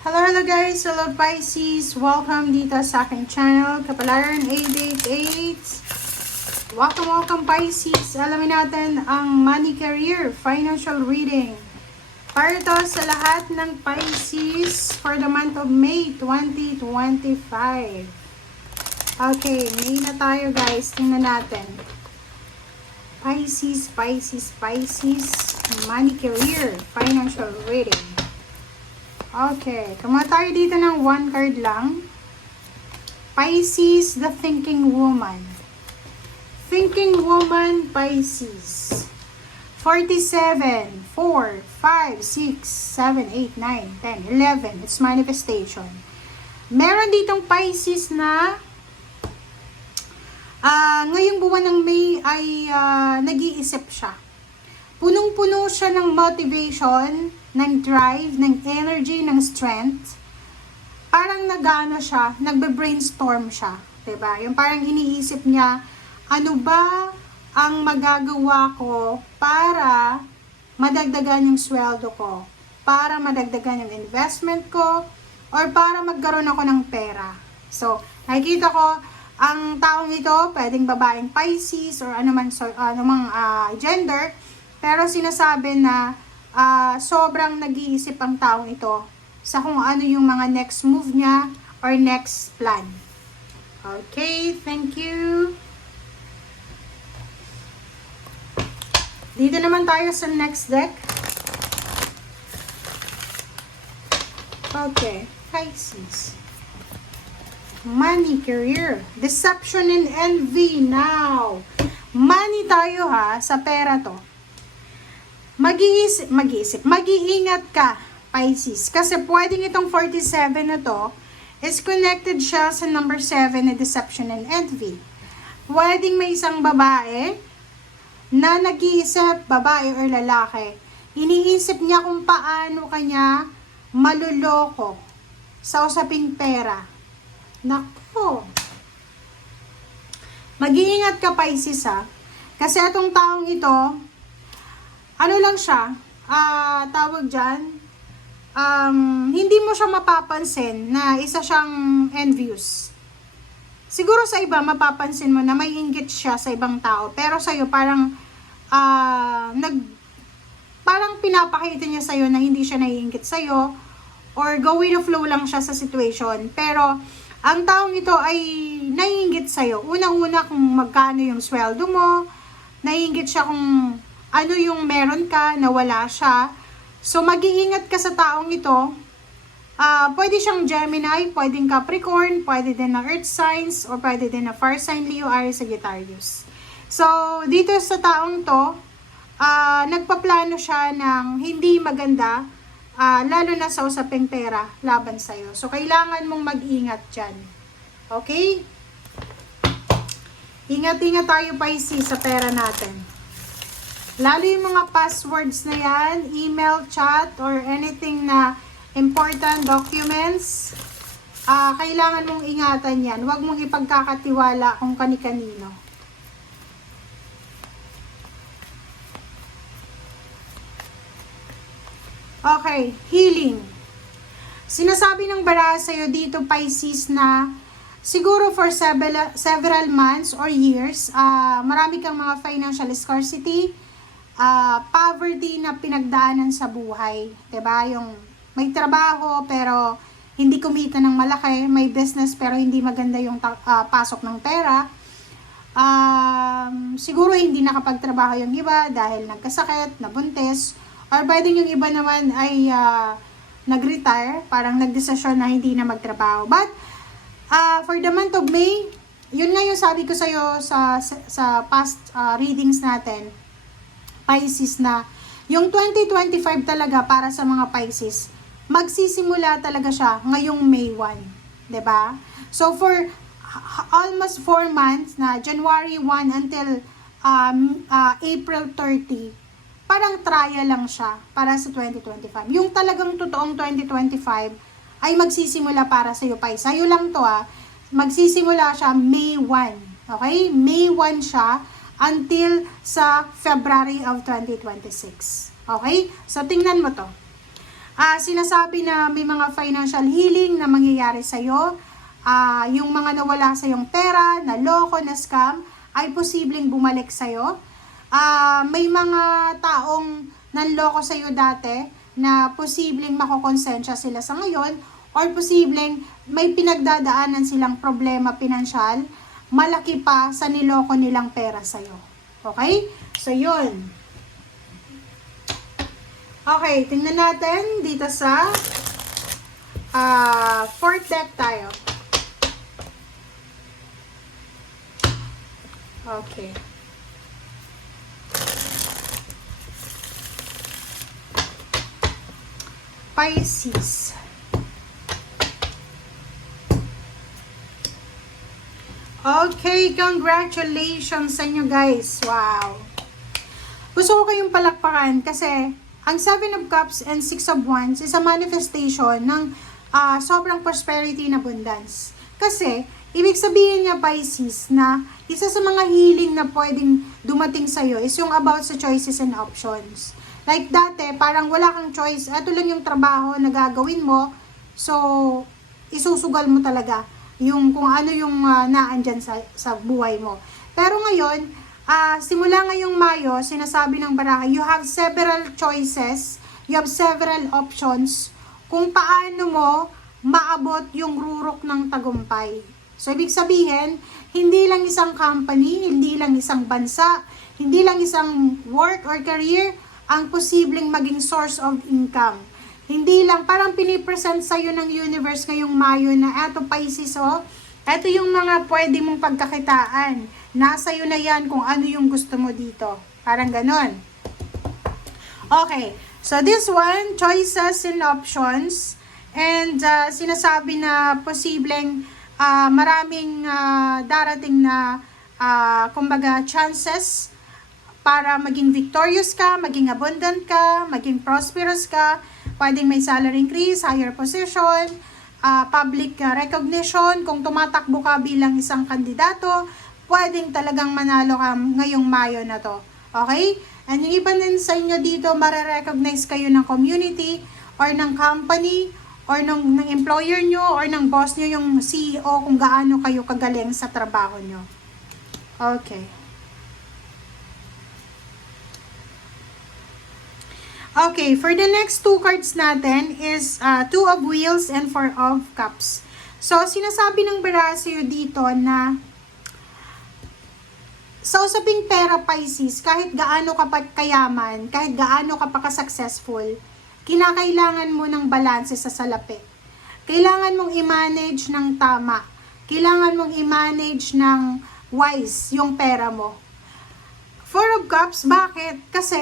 Hello guys! Hello Pisces! Welcome dito sa aking channel, Kapalaran 888. Welcome Pisces! Alamin natin ang money career, financial reading. Para to sa lahat ng Pisces for the month of May 2025. Okay, May na tayo guys. Tingnan natin. Pisces, money career, financial reading. Okay, kumuha tayo dito ng one card lang. Pisces, the thinking woman. Thinking woman, Pisces. 47, 4, 5, 6, 7, 8, 9, 10, 11. It's manifestation. Meron ditong Pisces na ngayong buwan ng May ay nag-iisip siya. Punong-puno siya ng motivation, ng drive, ng energy, ng strength. Parang nagano siya, nagbe-brainstorm siya, 'di ba? Yung parang iniisip niya, ano ba ang magagawa ko para madagdagan yung sweldo ko, para madagdagan yung investment ko, or para magkaroon ako ng pera. So, nakikita ko ang taong ito, pwedeng babaeng Pisces or anumang gender, pero sinasabi na sobrang nag-iisip ang taong ito sa kung ano yung mga next move niya or next plan. Okay, thank you. Dito naman tayo sa next deck. Okay, Pisces. Money, career, deception and envy now. Money tayo sa pera to. Mag-iingat ka, Pisces. Kasi pwedeng itong 47 na to is connected siya sa number 7 na deception and envy. Pwedeng may isang babae na nag-iisip, babae or lalaki. Iniisip niya kung paano kanya maluloko sa usaping pera. Nako. Mag-iingat ka, Pisces Kasi itong taong ito, ano lang siya, tawag dyan, hindi mo siya mapapansin na isa siyang envious. Siguro sa iba, mapapansin mo na may inggit siya sa ibang tao. Pero sa'yo, parang pinapakita niya sa'yo na hindi siya naiinggit sa'yo. Or go with the flow lang siya sa situation. Pero, ang taong ito ay naiinggit sa'yo. Unang-una kung magkano yung sweldo mo, naiinggit siya kung ano yung meron ka na wala siya. So, mag-iingat ka sa taong ito. Pwede siyang Gemini, pwedeng Capricorn, pwede din na Earth signs, or pwede din na Fire sign, Leo, Aries, Sagittarius. So, dito sa taong to, nagpaplano siya ng hindi maganda, lalo na sa usaping pera, laban sa'yo. So, kailangan mong mag-ingat dyan. Okay? Ingat-ingat tayo, Pisces, sa pera natin. Lalo yung mga passwords na yan, email, chat, or anything na important documents, kailangan mong ingatan yan. Huwag mong ipagkakatiwala kung kani-kanino. Okay, healing. Sinasabi ng baraha sa'yo dito, Pisces, na siguro for several months or years, marami kang mga financial scarcity, poverty na pinagdaanan sa buhay, 'di ba? Yung may trabaho pero hindi kumita ng malaki, may business pero hindi maganda yung pasok ng pera. Siguro hindi nakapagtrabaho yung iba dahil nagkasakit, nabuntis, or pwedeng yung iba naman ay nag-retire, parang nagdesisyon na hindi na magtrabaho. But for the month of May, yun nga yung sabi ko sa'yo sa past readings natin, Pisces, na yung 2025 talaga para sa mga Pisces, magsisimula talaga siya ngayong May 1, 'di ba? So for almost 4 months na January 1 until April 30, parang trial lang siya para sa 2025. Yung talagang totoong 2025 ay magsisimula para sa iyo, Pisces. Sa'yo lang to magsisimula siya May 1. Okay? May 1 siya until sa February of 2026. Okay? So, tingnan mo to. Sinasabi na may mga financial healing na mangyayari sa'yo. Yung mga nawala sa yung pera, na loko, na scam, ay posibleng bumalik sa'yo. May mga taong nanloko sa'yo dati na posibleng makokonsensya sila sa ngayon, or posibleng may pinagdadaanan silang problema pinansyal, malaki pa sa niloko nilang pera sa'yo. Okay? So, yun. Okay, tingnan natin dito sa fourth deck tayo. Okay. Pisces. Okay, congratulations sa inyo guys. Wow. Gusto ko kayong palakpakan kasi ang Seven of Cups and Six of Wands is a manifestation ng sobrang prosperity and abundance. Kasi, ibig sabihin niya Pisces na isa sa mga healing na pwedeng dumating sa'yo is yung about sa choices and options. Like dati, parang wala kang choice. Ito lang yung trabaho na gagawin mo. So, isusugal mo talaga yung kung ano yung naandyan sa buhay mo. Pero ngayon, simula ngayong Mayo, sinasabi ng baraha, you have several choices, you have several options kung paano mo maabot yung rurok ng tagumpay. So, ibig sabihin, hindi lang isang company, hindi lang isang bansa, hindi lang isang work or career ang posibleng maging source of income. Hindi lang, parang pinipresent sa'yo ng universe ngayong Mayo na eto Pisces, eto yung mga pwede mong pagkakitaan. Nasa iyo na yan kung ano yung gusto mo dito. Parang ganon. Okay. So, this one, choices and options. And sinasabi na posibleng maraming darating na kumbaga chances para maging victorious ka, maging abundant ka, maging prosperous ka. Pwedeng may salary increase, higher position, public recognition. Kung tumatakbo ka bilang isang kandidato, pwedeng talagang manalo ka ngayong Mayo na to. Okay? And yung iba din sa inyo dito, mare-recognize kayo ng community or ng company or ng employer nyo or ng boss nyo, yung CEO, kung gaano kayo kagaling sa trabaho nyo. Okay. Okay, for the next two cards natin is Two of Wheels and Four of Cups. So, sinasabi ng baraha sa'yo dito na sa usaping pera Pisces, kahit gaano ka pa kayaman, kahit gaano ka pa ka-successful, kinakailangan mo ng balanse sa salapi. Kailangan mong i-manage ng tama. Kailangan mong i-manage ng wise yung pera mo. Four of Cups, bakit? Kasi,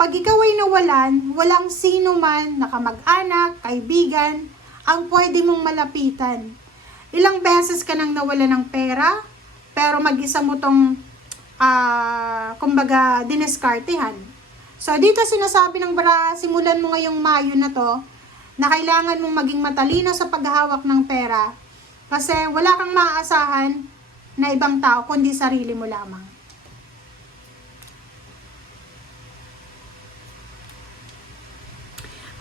pag ikaw ay nawalan, walang sino man, nakamag-anak, kaibigan, ang pwede mong malapitan. Ilang beses ka nang nawala ng pera, pero mag-isa mo tong kumbaga dineskartehan. So dito sinasabi ng baraha, simulan mo ngayong Mayo na to na kailangan mong maging matalino sa paghahawak ng pera kasi wala kang maaasahan na ibang tao kundi sarili mo lamang.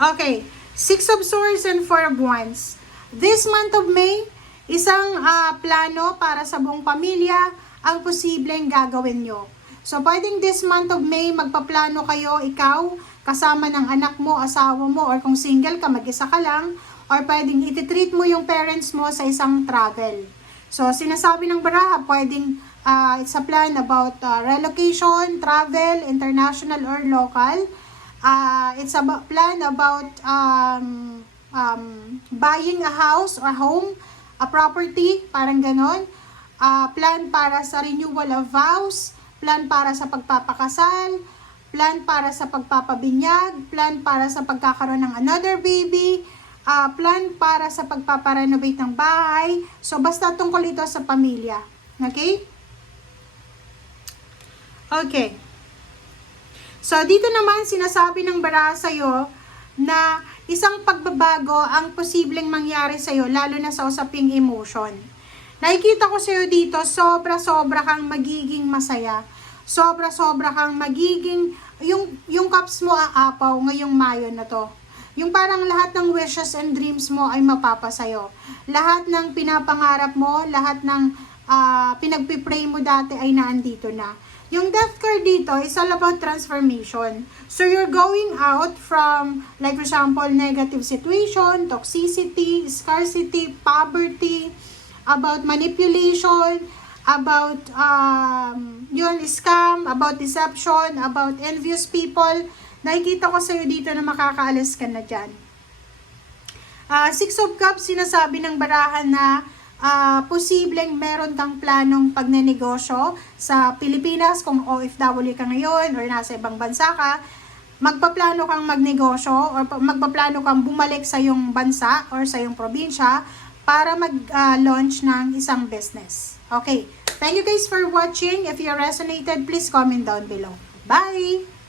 Okay, Six of Swords and Four of Wands. This month of May, isang plano para sa buong pamilya ang posibleng gagawin nyo. So, pwedeng this month of May, magpaplano kayo, ikaw, kasama ng anak mo, asawa mo, or kung single ka, mag-isa ka lang, or pwedeng ititreat mo yung parents mo sa isang travel. So, sinasabi ng baraha, pwedeng it's a plan about relocation, travel, international or local. It's a plan about buying a house or home, a property, parang ganon. Plan para sa renewal of vows, plan para sa pagpapakasal, plan para sa pagpapabinyag, plan para sa pagkakaroon ng another baby, plan para sa pagpaparenovate ng bahay. So, basta tungkol ito sa pamilya. Okay? Okay. So, dito naman sinasabi ng baraha sa'yo na isang pagbabago ang posibleng mangyari sa'yo, lalo na sa usaping emotion. Nakikita ko sa'yo dito, sobra-sobra kang magiging masaya. Sobra-sobra kang magiging, yung cups mo aapaw ngayong Mayo na to. Yung parang lahat ng wishes and dreams mo ay mapapasayo. Lahat ng pinapangarap mo, lahat ng pinagpipray mo dati ay naandito na. Yung death card dito is all about transformation. So you're going out from, like for example, negative situation, toxicity, scarcity, poverty, about manipulation, about yun, scam, about deception, about envious people. Nakikita ko sa'yo dito na makakaalis ka na dyan. Six of Cups, sinasabi ng barahan na posibleng meron kang planong pagnenegosyo sa Pilipinas kung OFW ka ngayon or nasa ibang bansa ka, magpaplano kang magnegosyo or magpaplano kang bumalik sa iyong bansa or sa iyong probinsya para mag-launch ng isang business. Okay, thank you guys for watching. If you resonated, please comment down below. Bye!